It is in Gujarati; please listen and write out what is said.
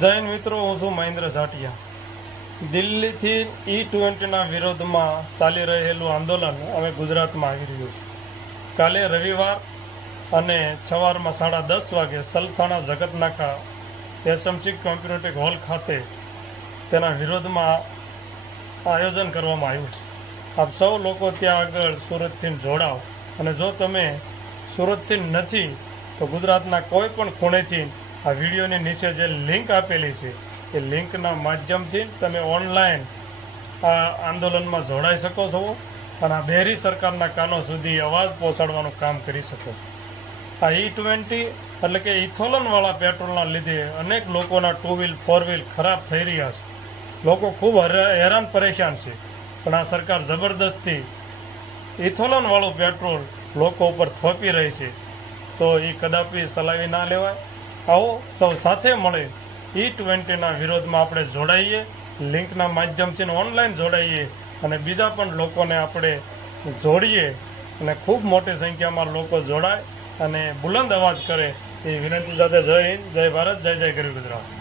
જય હિન્દ મિત્રો, હું છું મહેન્દ્ર જાટિયા. દિલ્હીથી E20ના વિરોધમાં ચાલી રહેલું આંદોલન અમે ગુજરાતમાં આવી રહ્યું છે. કાલે રવિવાર અને સવારમાં 10:30 વાગે સલથાણા જગતનાકા એસએમસી કોમ્યુનિટી હોલ ખાતે તેના વિરોધમાં આયોજન કરવામાં આવ્યું છે. આપ સૌ લોકો ત્યાં આગળ સુરતથી જોડાઓ, અને જો તમે સુરતથી નથી તો ગુજરાતના કોઈ પણ ખૂણેથી આ વિડીયોની નીચે જે લિંક આપેલી છે એ લિંકના માધ્યમથી તમે ઓનલાઈન આ આંદોલનમાં જોડાઈ શકો છો અને આ બેરી સરકારના કાનો સુધી અવાજ પહોંચાડવાનું કામ કરી શકો છો. આ E20 એટલે કે ઇથોલનવાળા પેટ્રોલના લીધે અનેક લોકોના 2 વ્હીલ 4 વ્હીલ ખરાબ થઈ રહ્યા છે. લોકો ખૂબ હેરાન પરેશાન છે, પણ આ સરકાર જબરદસ્તી ઇથોલનવાળું પેટ્રોલ લોકો ઉપર થોપી રહી છે, તો એ કદાપી ચલાવી ના લેવાય. આવો સૌ સાથે મળે E20ના વિરોધમાં આપણે જોડાઈએ, લિંકના માધ્યમથી ઓનલાઈન જોડાઈએ અને બીજા પણ લોકોને આપણે જોડીએ અને ખૂબ મોટી સંખ્યામાં લોકો જોડાય અને બુલંદ અવાજ કરે એ વિનંતી સાથે જય હિન્દ, જય ભારત, જય જય ગરવી ગુજરાત.